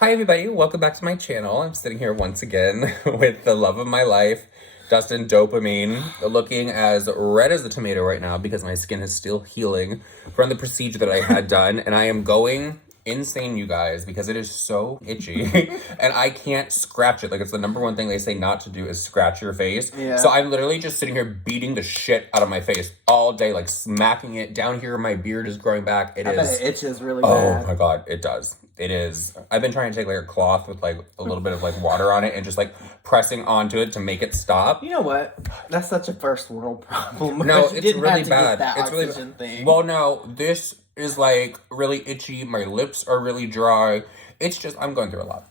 Hi everybody, welcome back to my channel. I'm sitting here once again with the love of my life, Dustin Dopamine, looking as red as a tomato right now because my skin is still healing from the procedure that I had done, and I am going insane, you guys, because it is so itchy and I can't scratch it. Like, it's the number one thing they say not to do is scratch your face. Yeah. So I'm literally just sitting here beating the shit out of my face all day, like smacking it. Down here, my beard is growing back. I bet it itches really bad. Oh my god, it does. It is. I've been trying to take like a cloth with like a little bit of like water on it and just like pressing onto it to make it stop. You know what? That's such a first world problem. No, You it's didn't really have to bad. Get that It's really oxygen thing. Well, no, this is like really itchy. My lips are really dry. It's just I'm going through a lot.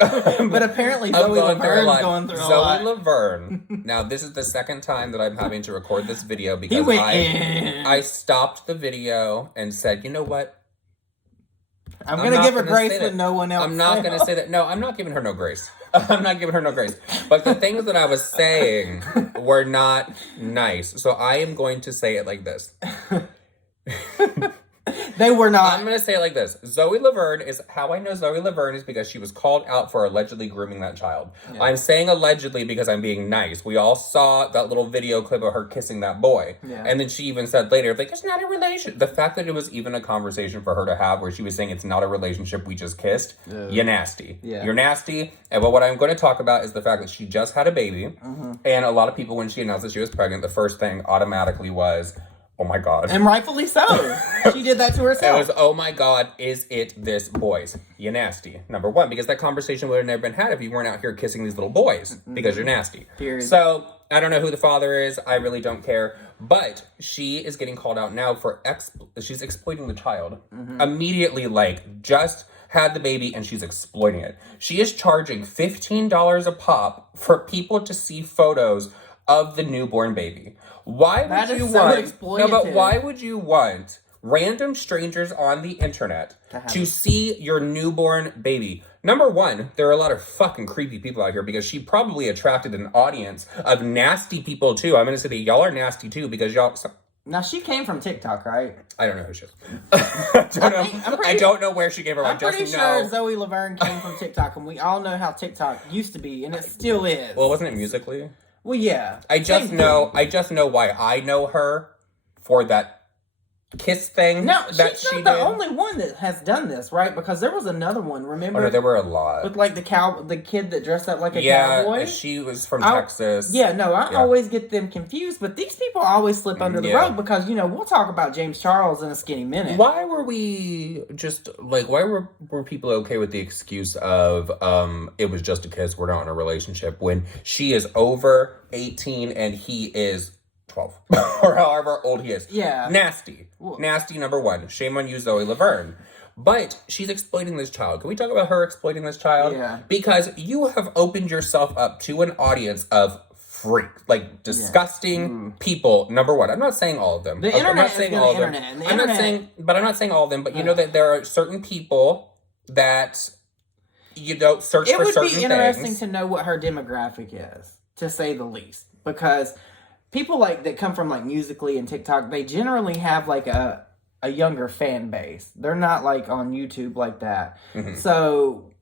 But apparently Zoe Laverne's going through a lot. Zoe Laverne. Now, this is the second time that I'm having to record this video He because went in. I stopped the video and said, you know what? I'm going to give her grace, but no one else. I'm not going to say that. No, I'm not giving her no grace. I'm not giving her no grace. But the things that I was saying were not nice. So I am going to say it like this. They were not. I'm going to say it like this. Zoe Laverne is, how I know Zoe Laverne is because she was called out for allegedly grooming that child. Yeah. I'm saying allegedly because I'm being nice. We all saw that little video clip of her kissing that boy. Yeah. And then she even said later, like, it's not a relationship. The fact that it was even a conversation for her to have where she was saying it's not a relationship, we just kissed, you're nasty. Yeah. You're nasty. And what I'm going to talk about is the fact that she just had a baby. Mm-hmm. And a lot of people, when she announced that she was pregnant, the first thing automatically was, oh my god. And rightfully so. She did that to herself. It was, oh my god, is it this boys? You nasty. Number one, because that conversation would have never been had if you weren't out here kissing these little boys. Because you're nasty. Period. So, I don't know who the father is. I really don't care. But she is getting called out now for she's exploiting the child. Mm-hmm. Immediately, like, just had the baby and she's exploiting it. She is charging $15 a pop for people to see photos of the newborn baby. Why would you want? No, but why would you want random strangers on the internet to see your newborn baby? Number one, there are a lot of fucking creepy people out here because she probably attracted an audience of nasty people too. I'm gonna say that y'all are nasty too because y'all. Now, she came from TikTok, right? I don't know who she is. I don't know where she came from. I'm pretty sure Zoe Laverne came from TikTok, and we all know how TikTok used to be, and it still is. Well, wasn't it Musical.ly? Well, yeah. I just know why I know her for that kiss thing. No, she's not the only one that has done this, right? Because there was another one, remember? Oh, no, there were a lot. With like the kid that dressed up like a cowboy. Yeah, she was from Texas. I always get them confused, but these people always slip under the rug because, we'll talk about James Charles in a skinny minute. Why were we just, like, why were people okay with the excuse of, it was just a kiss, we're not in a relationship, when she is over 18 and he is 12 or however old he is. Yeah. Nasty. Nasty, number one. Shame on you, Zoe Laverne. But she's exploiting this child. Can we talk about her exploiting this child? Yeah. Because you have opened yourself up to an audience of disgusting people. Number one. I'm not saying all of them. The internet I'm not saying all of them. I'm not saying all of them, but you know that there are certain people that you don't search for certain things. It would be interesting to know what her demographic is, to say the least. Because people that come from Musical.ly and TikTok, they generally have a younger fan base. They're not on YouTube like that. Mm-hmm. So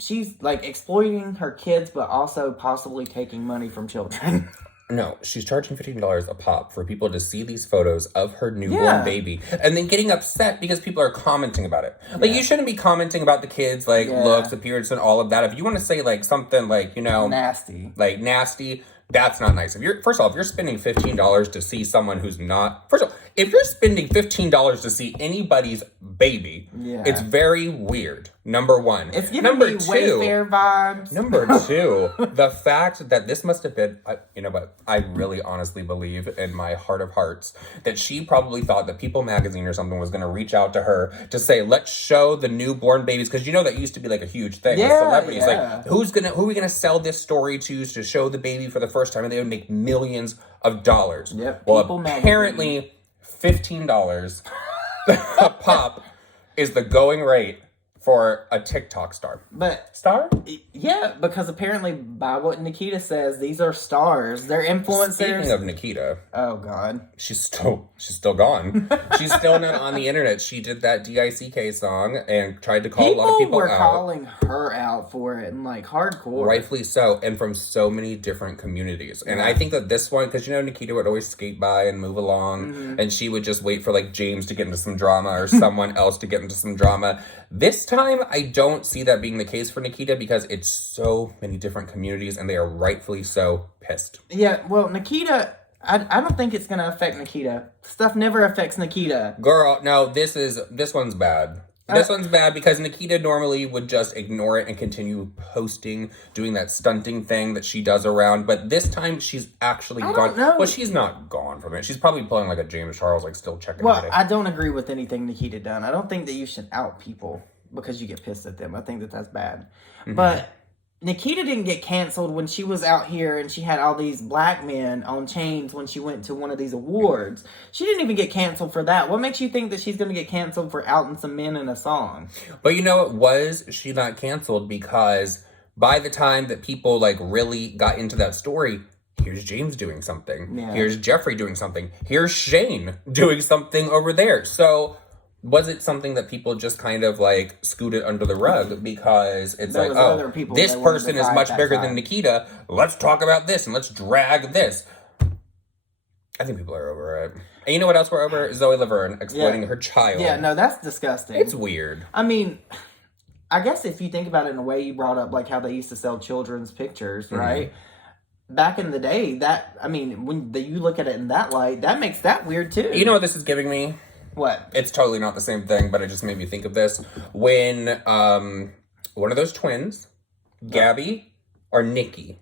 she's exploiting her kids, but also possibly taking money from children. No, she's charging $15 a pop for people to see these photos of her newborn baby and then getting upset because people are commenting about it. You shouldn't be commenting about the kids, looks, appearance, and all of that. If you want to say something nasty. Nasty, that's not nice. First of all, if you're spending $15 to see someone who's not... First of all, if you're spending $15 to see anybody's baby, it's very weird. Number one. It's giving me Wayfair vibes. Number two, the fact that this must have been... but I really honestly believe in my heart of hearts that she probably thought that People Magazine or something was going to reach out to her to say, let's show the newborn babies. Because that used to be a huge thing with celebrities. Yeah. Who are we going to sell this story to show the baby for the first time? And they would make millions of dollars. Yep. Well, apparently $15 a pop is the going rate for a TikTok star. But Star? yeah, because apparently by what Nikita says, these are stars. They're influencers. Speaking of Nikita, oh God, she's still gone. She's still not on the internet. She did that DICK song and tried to call a lot of people were out. calling her out for it and like hardcore. Rightfully so, and from so many different communities. And I think that this one, because Nikita would always skate by and move along, and she would just wait for like James to get into some drama or someone else to get into some drama. This time, I don't see that being the case for Nikita because it's so many different communities and they are rightfully so pissed. Yeah, well, Nikita, I don't think it's going to affect Nikita. Stuff never affects Nikita. Girl, no, this one's bad. This one's bad because Nikita normally would just ignore it and continue posting, doing that stunting thing that she does around. But this time, she's actually gone. Don't know. Well, she's not gone from it. She's probably pulling like a James Charles, like still checking Well, it. I don't agree with anything Nikita done. I don't think that you should out people because you get pissed at them. I think that that's bad. But Nikita didn't get canceled when she was out here and she had all these black men on chains when she went to one of these awards. She didn't even get canceled for that. What makes you think that she's going to get canceled for outing some men in a song? But she not canceled because by the time that people like really got into that story, here's James doing something. Yeah. Here's Jeffrey doing something. Here's Shane doing something over there. So was it something that people just kind of like scooted under the rug because it's There like, was other people this that wanted person to is hide much that bigger side. than Nikita. Let's talk about this and let's drag this. I think people are over it. And you know what else we're over? Zoe Laverne exploiting her child. Yeah, no, that's disgusting. It's weird. I mean, I guess if you think about it in a way, you brought up like how they used to sell children's pictures, right? Back in the day, when you look at it in that light, that makes that weird too. You know what this is giving me? What? It's totally not the same thing, but it just made me think of this. When one of those twins, Gabby or Nikki,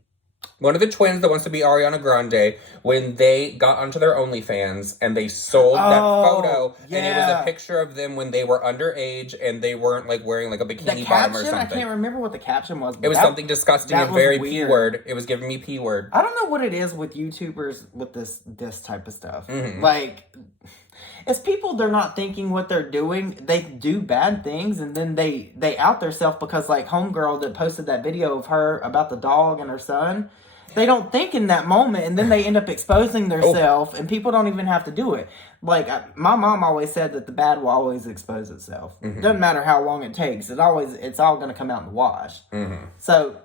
one of the twins that wants to be Ariana Grande, when they got onto their OnlyFans and they sold that photo, and it was a picture of them when they were underage and they weren't like wearing like a bikini bottom or something. I can't remember what the caption was. It was something disgusting and very P word. It was giving me P word. I don't know what it is with YouTubers with this type of stuff. Like, it's people, they're not thinking what they're doing. They do bad things and then they out themselves because like homegirl that posted that video of her about the dog and her son, they don't think in that moment and then they end up exposing themselves and people don't even have to do it. Like my mom always said that the bad will always expose itself. Doesn't matter how long it takes. It's all going to come out in the wash. So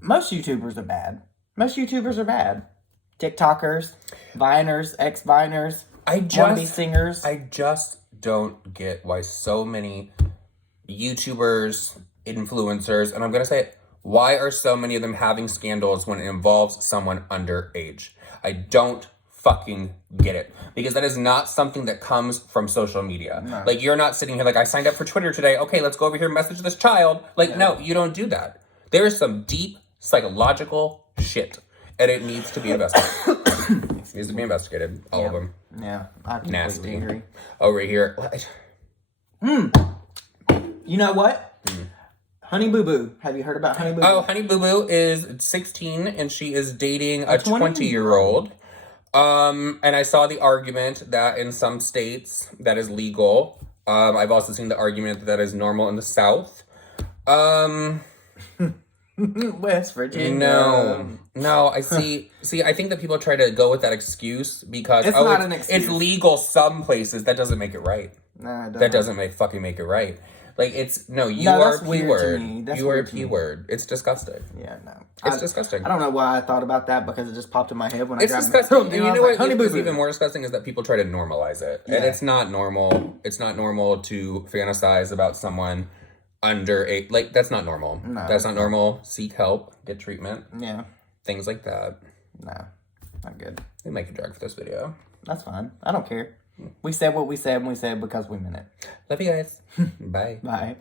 most YouTubers are bad. TikTokers, Viners, ex-Viners. Wannabe singers. I just don't get why so many YouTubers, influencers, and I'm going to say it, why are so many of them having scandals when it involves someone underage? I don't fucking get it. Because that is not something that comes from social media. No. Like, you're not sitting here like, I signed up for Twitter today. Okay, let's go over here and message this child. Like, no, you don't do that. There is some deep psychological shit. And it needs to be investigated. It needs to be investigated. All of them. Yeah, I completely agree. Over here. You know what? Honey Boo Boo. Have you heard about Honey Boo Boo? Oh, Honey Boo Boo is 16 and she is dating a 20-year-old. And I saw the argument that in some states that is legal. I've also seen the argument that is normal in the South. West Virginia. No, I see, I think that people try to go with that excuse because it's not an excuse. It's legal some places. That doesn't make it right. No, it doesn't. That doesn't make it right. Like, you are a P word. You are a P word. It's disgusting. Yeah, no. It's disgusting. I don't know why I thought about that because it just popped in my head when it's I grabbed disgusting. And you know what? Honey Boo Boo. Even more disgusting is that people try to normalize it. Yeah. And it's not normal. It's not normal to fantasize about someone under like, that's not normal. No. That's not normal. Seek help. Get treatment. Yeah. Things like that. No. Not good. We might get dragged for this video. That's fine. I don't care. We said what we said and we said because we meant it. Love you guys. Bye. Bye.